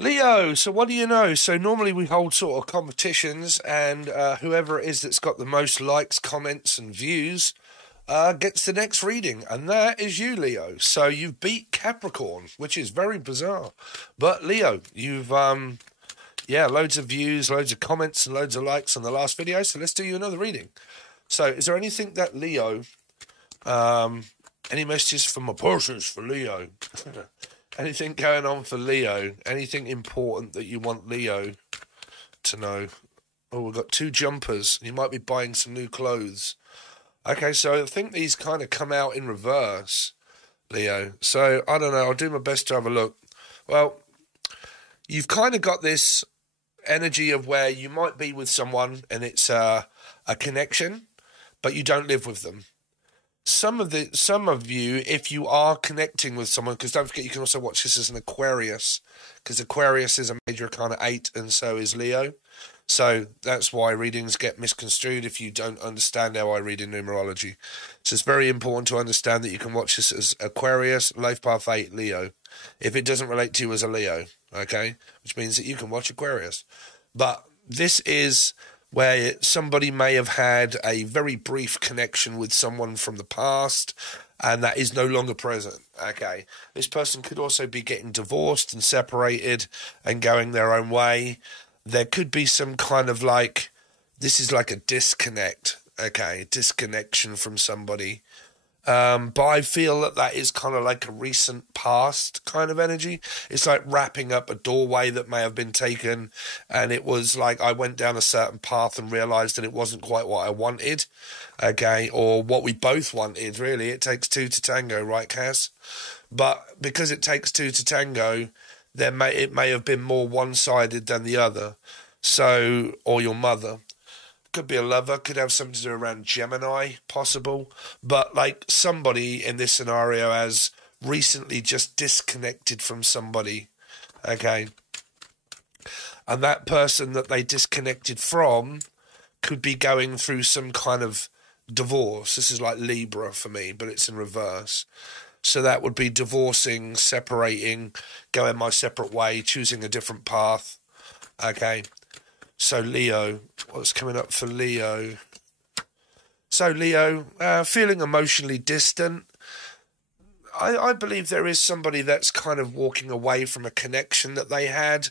Leo, so what do you know? So normally we hold sort of competitions, and whoever it is that's got the most likes, comments, and views gets the next reading, and that is you, Leo. So you've beat Capricorn, which is very bizarre. But Leo, you've yeah, loads of views, loads of comments, and loads of likes on the last video. So let's do you another reading. So is there anything that Leo, any messages from my persons for Leo? Anything going on for Leo? Anything important that you want Leo to know? Oh, we've got two jumpers. You might be buying some new clothes. Okay, so I think these kind of come out in reverse, Leo. So, I don't know. I'll do my best to have a look. Well, you've kind of got this energy of where you might be with someone and it's a connection, but you don't live with them. Some of you, if you are connecting with someone, because don't forget you can also watch this as an Aquarius, because Aquarius is a major kind of 8, and so is Leo. So that's why readings get misconstrued if you don't understand how I read in numerology. So it's very important to understand that you can watch this as Aquarius, Life Path 8, Leo, if it doesn't relate to you as a Leo, okay? Which means that you can watch Aquarius. But this is where somebody may have had a very brief connection with someone from the past, and that is no longer present, okay? This person could also be getting divorced and separated and going their own way. There could be some kind of this is like a disconnect, okay? Disconnection from somebody. But I feel that is kind of like a recent past kind of energy. It's like wrapping up a doorway that may have been taken, and it was like I went down a certain path and realised that it wasn't quite what I wanted, okay, or what we both wanted, really. It takes two to tango, right, Cass? But because it takes two to tango, it may have been more one-sided than the other, so, or your mother. Could be a lover, could have something to do around Gemini, possible. But somebody in this scenario has recently just disconnected from somebody, okay? And that person that they disconnected from could be going through some kind of divorce. This is like Libra for me, but it's in reverse. So that would be divorcing, separating, going my separate way, choosing a different path, okay? So Leo, what's coming up for Leo? So Leo, feeling emotionally distant. I believe there is somebody that's kind of walking away from a connection that they had.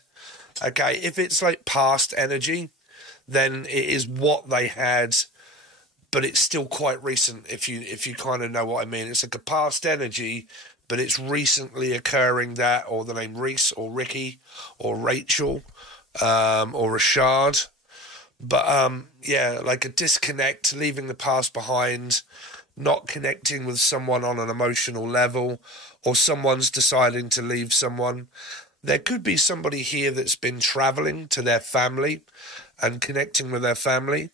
Okay, if it's like past energy, then it is what they had, but it's still quite recent. If you kind of know what I mean, it's like a past energy, but it's recently occurring that, or the name Reese or Ricky or Rachel. Or Rashad, but yeah, like a disconnect, leaving the past behind, not connecting with someone on an emotional level, or someone's deciding to leave someone. There could be somebody here that's been traveling to their family and connecting with their family.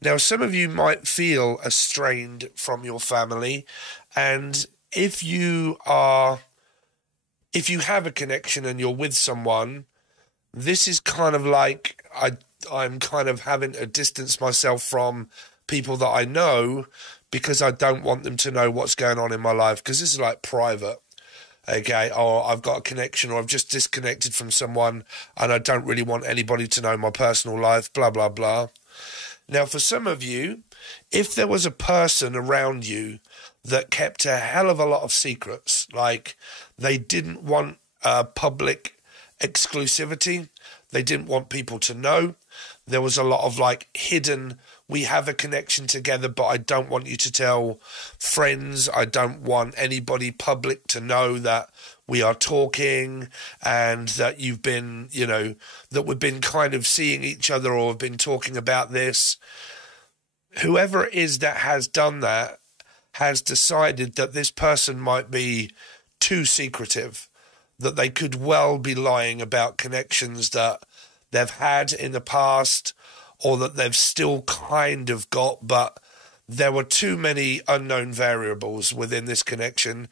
Now, some of you might feel estranged from your family, and if you have a connection and you're with someone, this is kind of like I'm kind of having to distance myself from people that I know because I don't want them to know what's going on in my life, because this is like private, okay? Or I've got a connection, or I've just disconnected from someone and I don't really want anybody to know my personal life, blah, blah, blah. Now, for some of you, if there was a person around you that kept a hell of a lot of secrets, like they didn't want public exclusivity, they didn't want people to know, there was a lot of hidden, we have a connection together, but I don't want you to tell friends, I don't want anybody public to know that we are talking and that you've been, that we've been kind of seeing each other or have been talking about this. Whoever it is that has done that has decided that this person might be too secretive, that they could well be lying about connections that they've had in the past or that they've still kind of got, but there were too many unknown variables within this connection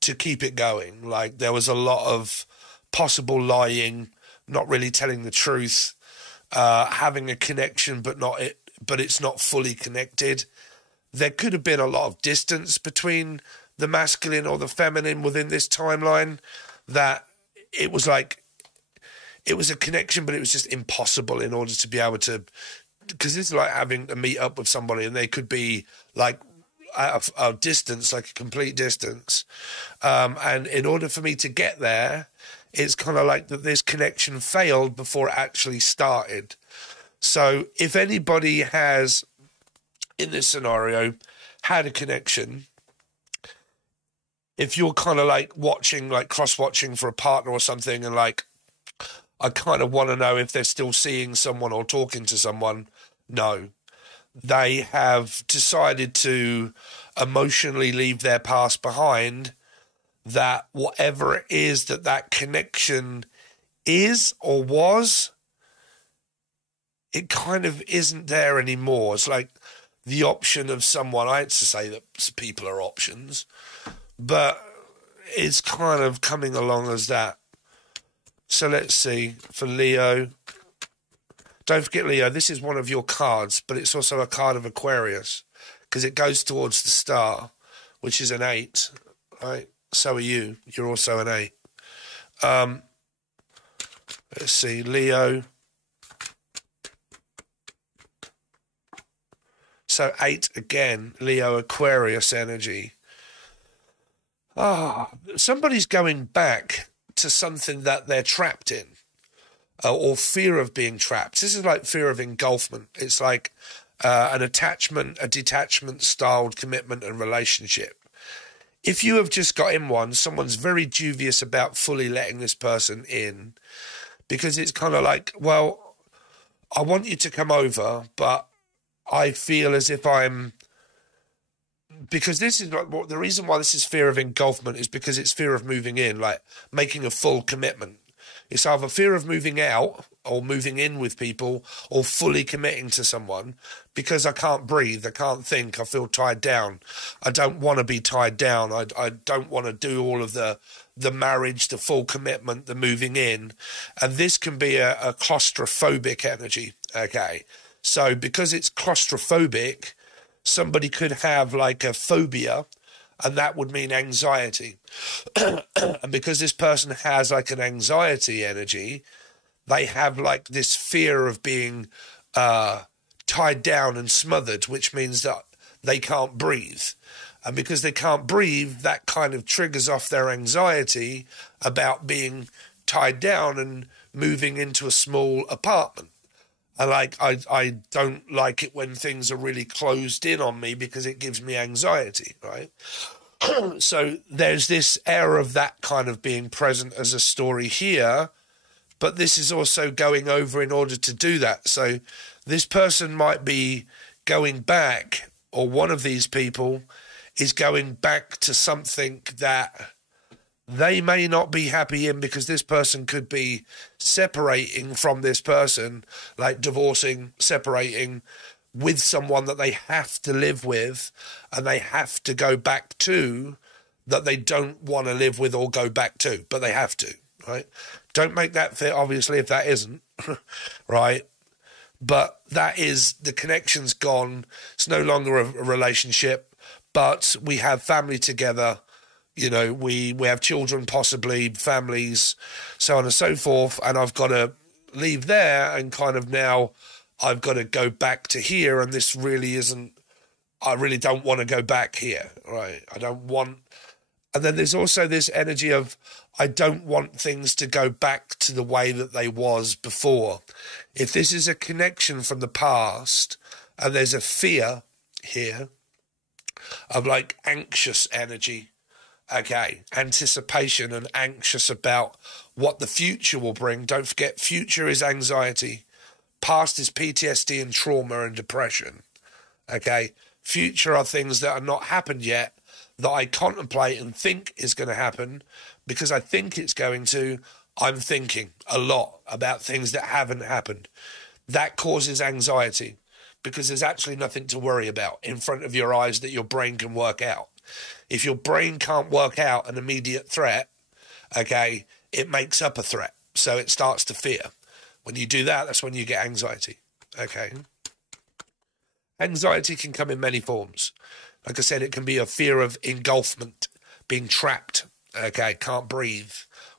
to keep it going. Like there was a lot of possible lying, not really telling the truth, having a connection but it's not fully connected. There could have been a lot of distance between the masculine or the feminine within this timeline, that it was like it was a connection, but it was just impossible in order to be able to, because it's like having to meet up with somebody and they could be like out of a distance, like a complete distance. And in order for me to get there, it's kind of like that this connection failed before it actually started. So if anybody has, in this scenario, had a connection, if you're kind of like watching, like cross-watching for a partner or something, and like, I kind of want to know if they're still seeing someone or talking to someone. No. They have decided to emotionally leave their past behind, that whatever it is that connection is or was, it kind of isn't there anymore. It's like the option of someone. I hate to say that people are options, but it's kind of coming along as that. So let's see, for Leo. Don't forget, Leo, this is one of your cards, but it's also a card of Aquarius, because it goes towards the star, which is an 8, right? So are you. You're also an 8. Let's see, Leo. So 8 again, Leo, Aquarius energy. Somebody's going back to something that they're trapped in, or fear of being trapped. This is like fear of engulfment. It's like an attachment, a detachment styled commitment and relationship. If you have just got in one, someone's very dubious about fully letting this person in, because it's kind of like, well, I want you to come over, but I feel as if because this is like, the reason why this is fear of engulfment is because it's fear of moving in, like making a full commitment. It's either fear of moving out or moving in with people, or fully committing to someone, because I can't breathe, I can't think, I feel tied down. I don't want to be tied down. I don't want to do all of the marriage, the full commitment, the moving in. And this can be a claustrophobic energy, okay? So because it's claustrophobic, somebody could have like a phobia, and that would mean anxiety. And because this person has like an anxiety energy, they have like this fear of being tied down and smothered, which means that they can't breathe. And because they can't breathe, that kind of triggers off their anxiety about being tied down and moving into a small apartment. And like, I don't like it when things are really closed in on me, because it gives me anxiety, right? So there's this air of that kind of being present as a story here, but this is also going over in order to do that. So this person might be going back, or one of these people is going back to something that they may not be happy in, because this person could be separating from this person, like divorcing, separating with someone that they have to live with and they have to go back to, that they don't want to live with or go back to, but they have to, right? Don't make that fit, obviously, if that isn't, right? But that is, the connection's gone. It's no longer a relationship, but we have family together. You know, we have children, possibly families, so on and so forth. And I've got to leave there, and kind of now I've got to go back to here. And this really isn't, I really don't want to go back here, right? I don't want, and then there's also this energy of, I don't want things to go back to the way that they was before. If this is a connection from the past, and there's a fear here of like anxious energy, okay, anticipation and anxious about what the future will bring. Don't forget, future is anxiety. Past is PTSD and trauma and depression, okay? Future are things that are not happened yet, that I contemplate and think is going to happen, because I think it's going to. I'm thinking a lot about things that haven't happened. That causes anxiety, because there's actually nothing to worry about in front of your eyes that your brain can work out. If your brain can't work out an immediate threat, okay, it makes up a threat. So it starts to fear. When you do that, that's when you get anxiety, okay? Anxiety can come in many forms. Like I said, it can be a fear of engulfment, being trapped, okay, can't breathe,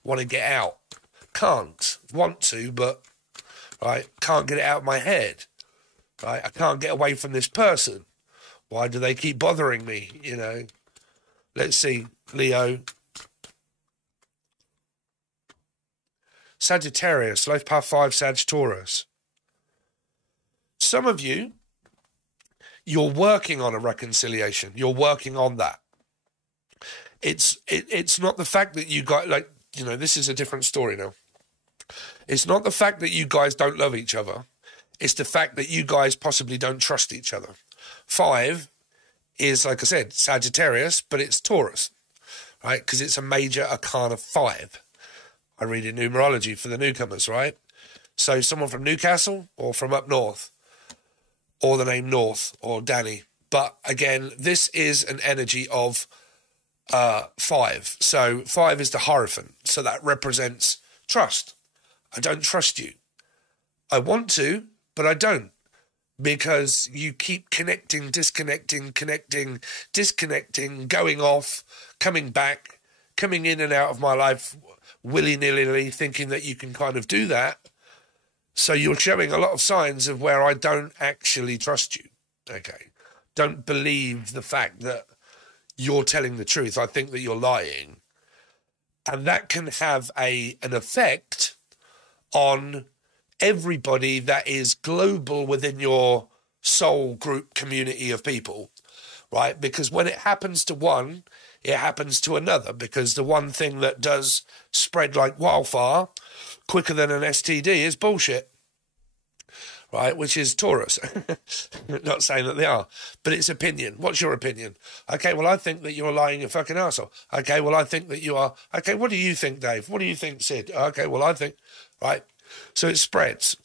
want to get out. Can't. Want to, but, right, can't get it out of my head. Right, I can't get away from this person. Why do they keep bothering me, you know? Let's see, Leo. Sagittarius, life path 5, Sagittarius. Some of you, you're working on a reconciliation. You're working on that. It's not the fact that you got, like, you know, this is a different story now. It's not the fact that you guys don't love each other. It's the fact that you guys possibly don't trust each other. 5 is, like I said, Sagittarius, but it's Taurus, right? Because it's a major arcana 5. I read in numerology for the newcomers, right? So someone from Newcastle or from up north, or the name North, or Danny. But again, this is an energy of 5. So 5 is the Hierophant. So that represents trust. I don't trust you. I want to, but I don't. Because you keep connecting, disconnecting, connecting, disconnecting, going off, coming back, coming in and out of my life willy-nilly, thinking that you can kind of do that. So you're showing a lot of signs of where I don't actually trust you. Okay. Don't believe the fact that you're telling the truth. I think that you're lying. And that can have an effect on everybody that is global within your soul group community of people, right? Because when it happens to one, it happens to another, because the one thing that does spread like wildfire quicker than an STD is bullshit, right? Which is Taurus. Not saying that they are, but it's opinion. What's your opinion? Okay, well, I think that you're lying, you fucking arsehole. Okay, well, I think that you are. Okay, what do you think, Dave? What do you think, Sid? Okay, well, I think, right? So it spreads.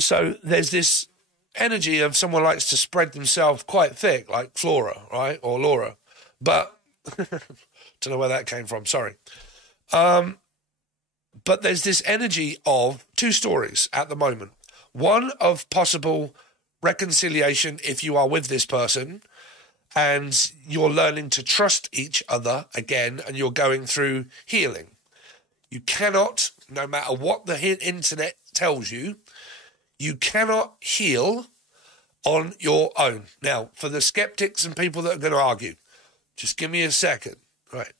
So there's this energy of someone likes to spread themselves quite thick, like Flora, right? Or Laura. But, don't know where that came from, sorry. But there's this energy of 2 stories at the moment. One of possible reconciliation if you are with this person and you're learning to trust each other again and you're going through healing. You cannot, no matter what the internet tells you, you cannot heal on your own. Now, for the skeptics and people that are going to argue, just give me a second, right?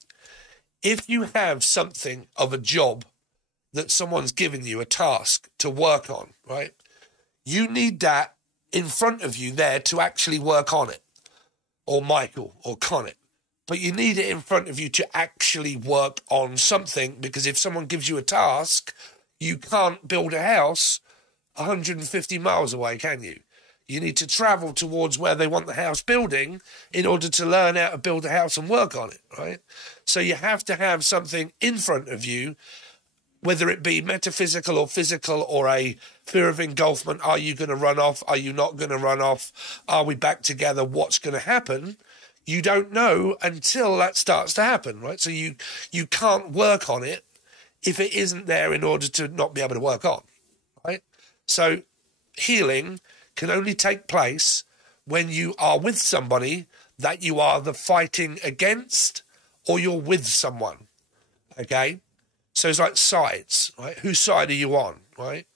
If you have something of a job that someone's given you, a task to work on, right? You need that in front of you there to actually work on it, or Michael, or Connett. But you need it in front of you to actually work on something, because if someone gives you a task, you can't build a house 150 miles away, can you? You need to travel towards where they want the house building in order to learn how to build a house and work on it, right? So you have to have something in front of you, whether it be metaphysical or physical, or a fear of engulfment. Are you going to run off? Are you not going to run off? Are we back together? What's going to happen? You don't know until that starts to happen, right? So you can't work on it if it isn't there in order to not be able to work on, right? So healing can only take place when you are with somebody that you are the fighting against, or you're with someone, okay? So it's like sides, right? Whose side are you on, right?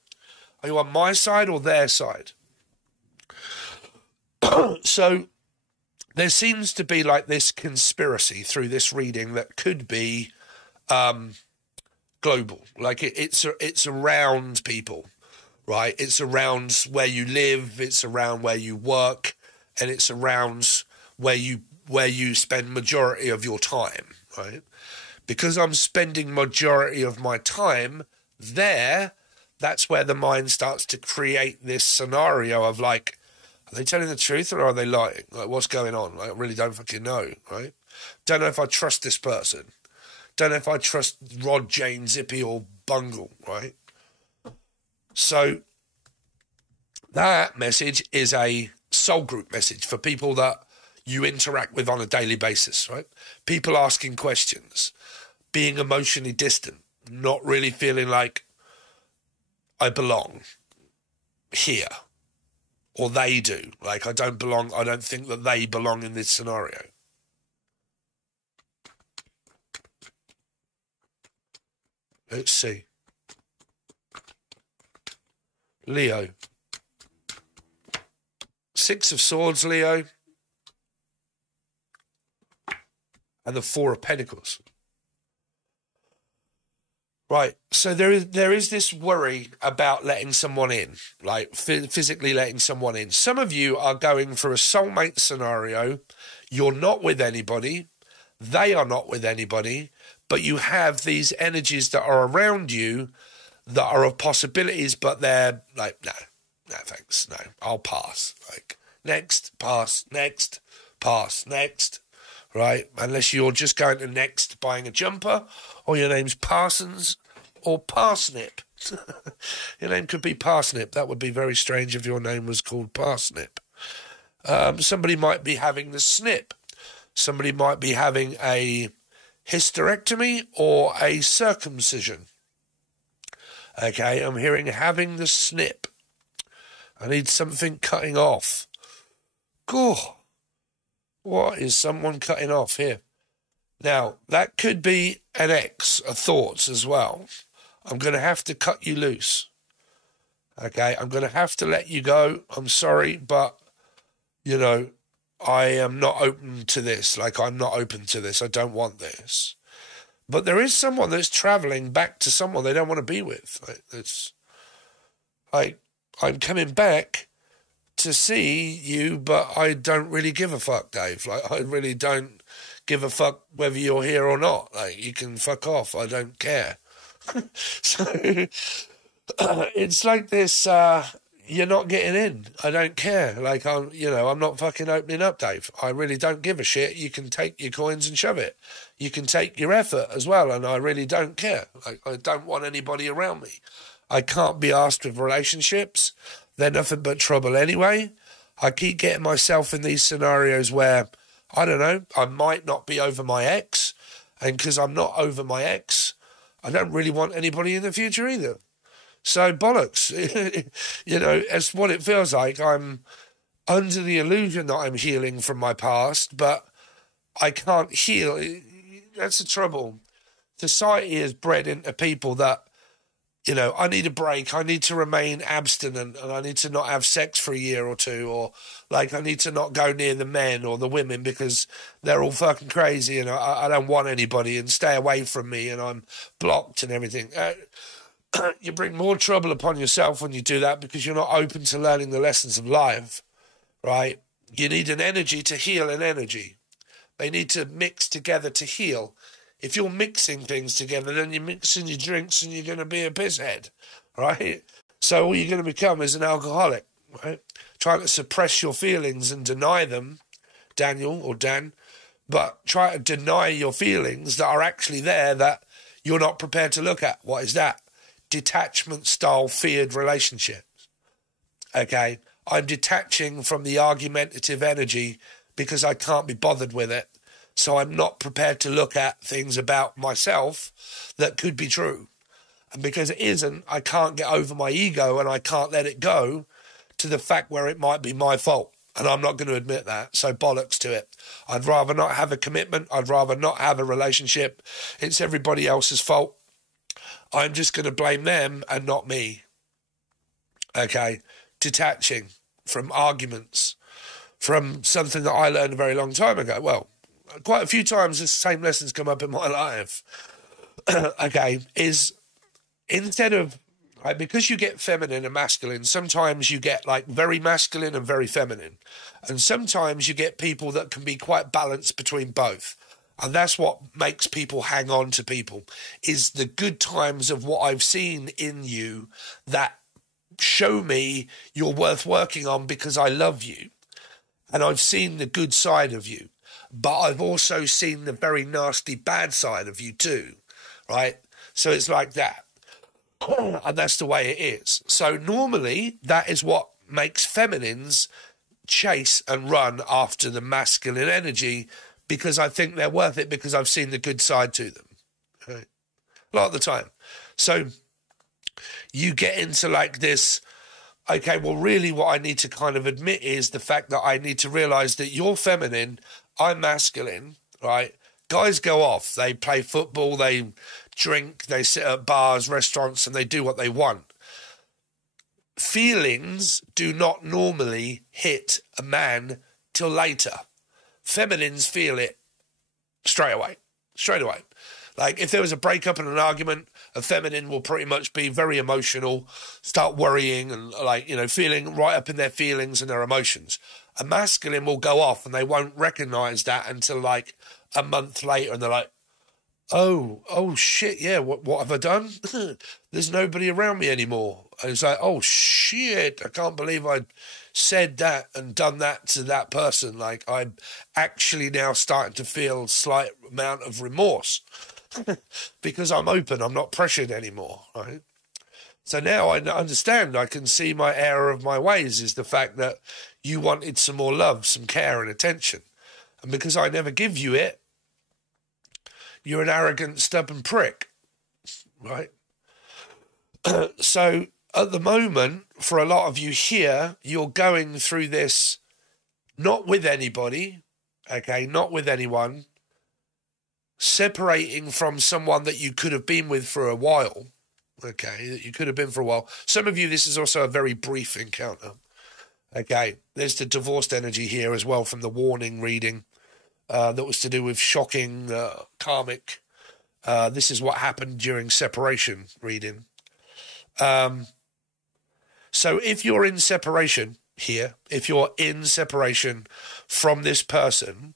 Are you on my side or their side? So there seems to be like this conspiracy through this reading that could be global. Like it's around people, right? It's around where you live, it's around where you work, and it's around where you spend majority of your time, right? Because I'm spending majority of my time there, that's where the mind starts to create this scenario of like, are they telling the truth or are they lying? Like, what's going on? Like, I really don't fucking know, right? Don't know if I trust this person. Don't know if I trust Rod, Jane, Zippy, or Bungle, right? So that message is a soul group message for people that you interact with on a daily basis, right? People asking questions, being emotionally distant, not really feeling like I belong here. Or they do. Like, I don't belong. I don't think that they belong in this scenario. Let's see. Leo. Six of Swords, Leo. And the Four of Pentacles. Right, so there is this worry about letting someone in, like physically letting someone in. Some of you are going for a soulmate scenario. You're not with anybody. They are not with anybody. But you have these energies that are around you that are of possibilities, but they're like, no, thanks, no, I'll pass. Like, next, pass, next, pass, next. Right, unless you're just going to Next buying a jumper, or your name's Parsons or Parsnip. Your name could be Parsnip. That would be very strange if your name was called Parsnip. Somebody might be having the snip. Somebody might be having a hysterectomy or a circumcision. Okay, I'm hearing having the snip. I need something cutting off. Cool. What is someone cutting off here? Now, that could be an ex of thoughts as well. I'm going to have to cut you loose. Okay, I'm going to have to let you go. I'm sorry, but, you know, I am not open to this. Like, I'm not open to this. I don't want this. But there is someone that's traveling back to someone they don't want to be with. I'm coming back to see you, but I don't really give a fuck, Dave. Like, I really don't give a fuck whether you're here or not. Like, you can fuck off. I don't care. So it's like this, you're not getting in. I don't care. Like, I'm not fucking opening up, Dave. I really don't give a shit. You can take your coins and shove it. You can take your effort as well, and I really don't care. Like, I don't want anybody around me. I can't be asked with relationships. They're nothing but trouble anyway. I keep getting myself in these scenarios where, I don't know, I might not be over my ex. And because I'm not over my ex, I don't really want anybody in the future either. So bollocks. It's what it feels like. I'm under the illusion that I'm healing from my past, but I can't heal. That's the trouble. Society is bred into people that, I need a break. I need to remain abstinent, and I need to not have sex for a year or two, or like I need to not go near the men or the women because they're all fucking crazy, and I don't want anybody, and stay away from me, and I'm blocked and everything. You bring more trouble upon yourself when you do that because you're not open to learning the lessons of life, right? You need an energy to heal an energy. They need to mix together to heal. If you're mixing things together, then you're mixing your drinks and you're going to be a pisshead, right? So all you're going to become is an alcoholic, right? Trying to suppress your feelings and deny them, Daniel or Dan, but try to deny your feelings that are actually there that you're not prepared to look at. What is that? Detachment-style feared relationships. Okay? I'm detaching from the argumentative energy because I can't be bothered with it. So I'm not prepared to look at things about myself that could be true. And because it isn't, I can't get over my ego and I can't let it go to the fact where it might be my fault. And I'm not going to admit that. So bollocks to it. I'd rather not have a commitment. I'd rather not have a relationship. It's everybody else's fault. I'm just going to blame them and not me. Okay? Detaching from arguments, from something that I learned a very long time ago. Well, quite a few times the same lessons come up in my life. Okay, is instead of, like, because you get feminine and masculine, sometimes you get like very masculine and very feminine. And sometimes you get people that can be quite balanced between both. And that's what makes people hang on to people, is the good times of what I've seen in you that show me you're worth working on because I love you. And I've seen the good side of you. But I've also seen the very nasty bad side of you too, right? So it's like that. And that's the way it is. So normally that is what makes feminines chase and run after the masculine energy, because I think they're worth it because I've seen the good side to them. Right? A lot of the time. So you get into like this, okay, well, really what I need to kind of admit is the fact that I need to realise that you're feminine, I'm masculine, right? Guys go off. They play football, they drink, they sit at bars, restaurants, and they do what they want. feelings do not normally hit a man till later. Feminines feel it straight away. Like, if there was a breakup and an argument, a feminine will pretty much be very emotional, start worrying and, like, you know, feeling right up in their feelings and their emotions. A masculine will go off and they won't recognise that until, like, a month later, and they're like, oh shit, yeah, what have I done? There's nobody around me anymore. And it's like, oh shit, I can't believe I said that and done that to that person. Like, I'm actually now starting to feel a slight amount of remorse because I'm open, I'm not pressured anymore, right? So now I understand, I can see my error of my ways is the fact that you wanted some more love, some care and attention. And because I never give you it, you're an arrogant, stubborn prick, right? So at the moment, for a lot of you here, you're going through this not with anybody, okay, not with anyone, separating from someone that you could have been with for a while, okay, that you could have been for a while. Some of you, this is also a very brief encounter, okay. There's the divorced energy here as well from the warning reading that was to do with shocking karmic. This is what happened during separation reading. So if you're in separation here, if you're in separation from this person,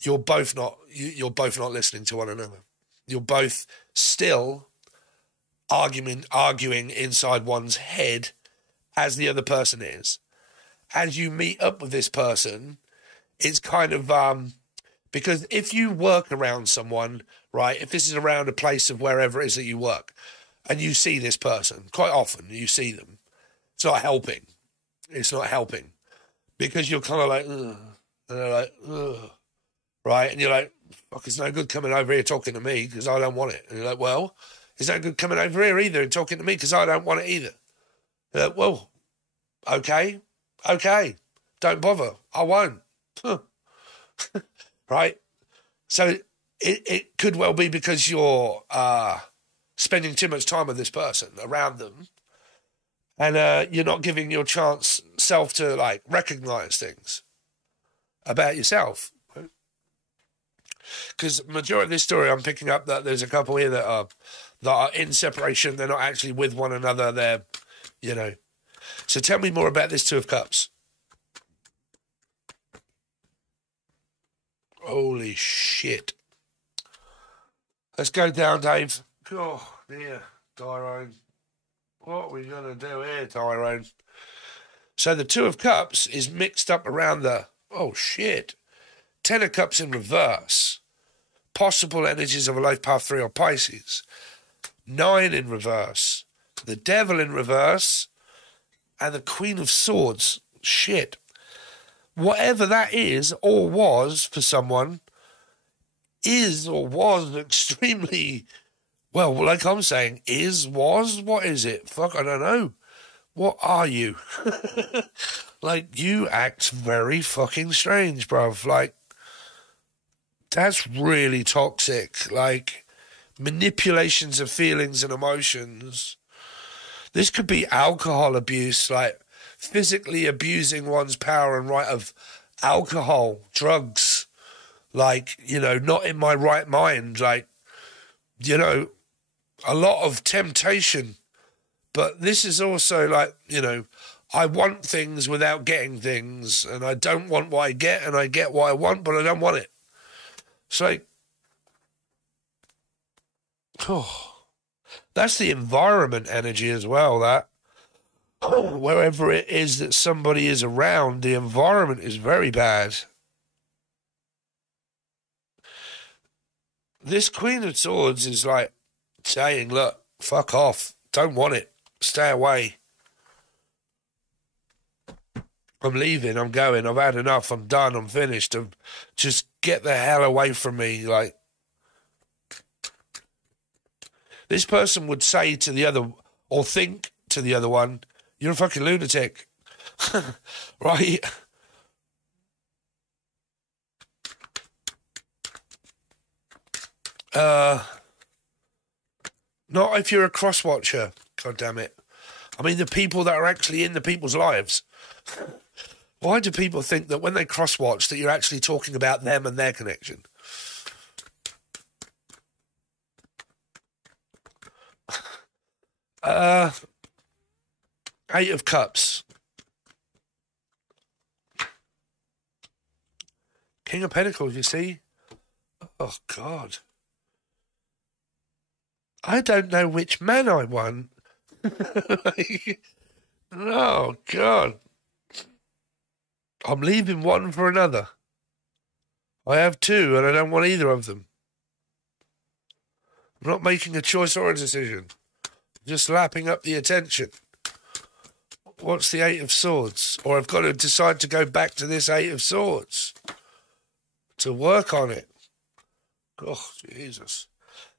you're both not listening to one another. You're both still arguing inside one's head as the other person is. As you meet up with this person, it's kind of because if you work around someone, right, if this is around a place of wherever it is that you work, and you see this person, quite often you see them, it's not helping. It's not helping. Because you're kind of like, ugh, and they're like, ugh, right? And you're like, fuck, it's no good coming over here talking to me because I don't want it. And you're like, well, it's no good coming over here either and talking to me because I don't want it either. You're like, well, okay, don't bother, I won't. Right? So it could well be because you're spending too much time with this person, around them, and you're not giving your chance self to, like, recognise things about yourself. Because majority of this story, I'm picking up that there's a couple here that are in separation. They're not actually with one another. They're, you know. So tell me more about this Two of Cups. Holy shit. Let's go down, Dave. Oh, dear, Tyrone. What are we going to do here, Tyrone? So the Two of Cups is mixed up around the, oh shit, Ten of Cups in reverse. Possible energies of a life path 3 or Pisces. 9 in reverse. The Devil in reverse. And the Queen of Swords. Shit. Whatever that is or was for someone is or was extremely, well, like I'm saying, what is it? Fuck, I don't know. What are you? Like, you act very fucking strange, bruv. Like, that's really toxic. Like, manipulations of feelings and emotions. This could be alcohol abuse, like physically abusing one's power and right of alcohol, drugs, like, you know, not in my right mind, like, you know, a lot of temptation. But this is also like, you know, I want things without getting things, and I don't want what I get, and I get what I want, but I don't want it. It's like, oh, that's the environment energy as well, that. Wherever it is that somebody is around, the environment is very bad. This Queen of Swords is like saying, look, fuck off. Don't want it. Stay away. I'm leaving. I'm going. I've had enough. I'm done. I'm finished. Just get the hell away from me. Like, this person would say to the other, or think to the other one, you're a fucking lunatic. Right? Not if you're a cross-watcher. God damn it. I mean, the people that are actually in the people's lives. Why do people think that when they cross-watch that you're actually talking about them and their connection? Eight of Cups. King of Pentacles, you see? Oh, God. I don't know which man I want. Oh, God. I'm leaving one for another. I have two, and I don't want either of them. I'm not making a choice or a decision. Just lapping up the attention. What's the Eight of Swords? Or I've got to decide to go back to this Eight of Swords to work on it. Oh, Jesus.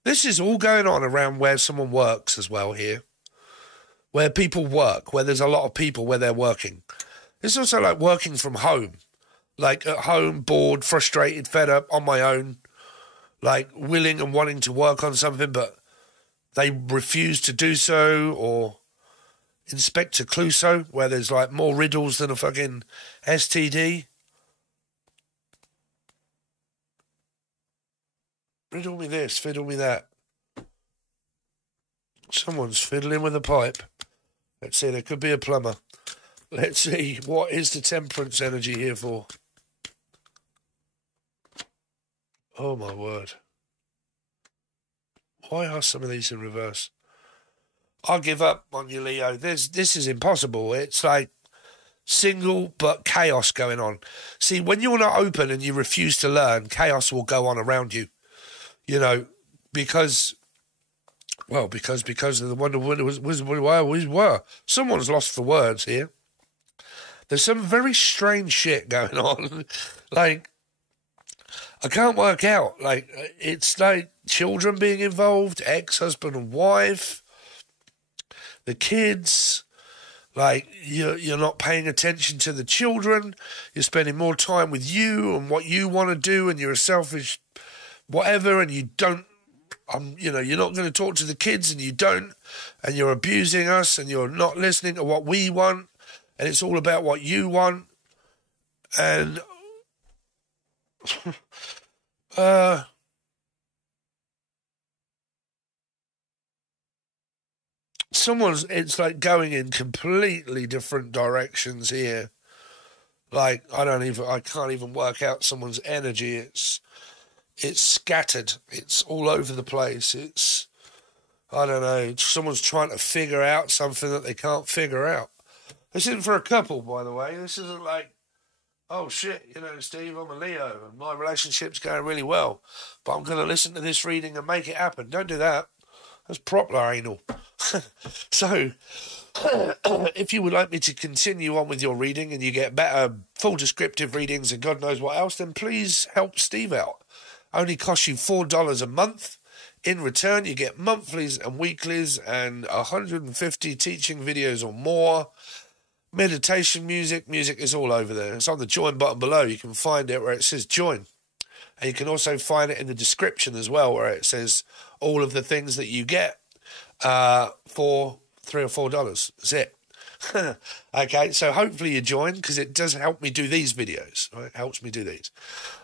This is all going on around where someone works as well here. Where people work, where there's a lot of people where they're working. It's also like working from home. Like at home, bored, frustrated, fed up, on my own. Like willing and wanting to work on something, but they refuse to do so. Or Inspector Clouseau, where there's like more riddles than a fucking STD. Riddle me this, fiddle me that. Someone's fiddling with a pipe. Let's see, there could be a plumber. Let's see, what is the temperance energy here for? Oh, my word. Why are some of these in reverse? I'll give up on you, Leo. This is impossible. It's like single but chaos going on. See, when you're not open and you refuse to learn, chaos will go on around you. You know, because of the Wonder Woman was where we were. Someone's lost for words here. There's some very strange shit going on. Like, I can't work out. Like, it's like children being involved, ex-husband and wife, the kids. Like, you're not paying attention to the children. You're spending more time with you and what you want to do, and you're a selfish whatever, and you don't, you're not going to talk to the kids, and you don't, and you're abusing us, and you're not listening to what we want, and it's all about what you want, and it's like going in completely different directions here. Like, I can't even work out someone's energy. It's scattered. It's all over the place. I don't know, someone's trying to figure out something that they can't figure out. This isn't for a couple, by the way. This isn't like, oh shit, Steve, I'm a Leo and my relationship's going really well, but I'm going to listen to this reading and make it happen. Don't do that. That's proper anal. So, if you would like me to continue on with your reading and you get better full descriptive readings and God knows what else, then please help Steve out. Only costs you $4 a month. In return, you get monthlies and weeklies and 150 teaching videos or more. Meditation music is all over there. It's on the join button below. You can find it where it says join. And you can also find it in the description as well, where it says all of the things that you get for $3 or $4. That's it. Okay, so hopefully you join, because it does help me do these videos. Right? It helps me do these.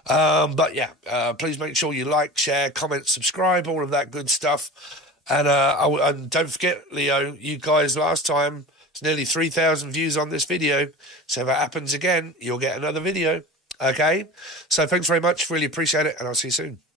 But yeah, please make sure you like, share, comment, subscribe, all of that good stuff. And don't forget, Leo, you guys last time, it's nearly 3,000 views on this video. So if it happens again, you'll get another video. Okay, so thanks very much. Really appreciate it, and I'll see you soon.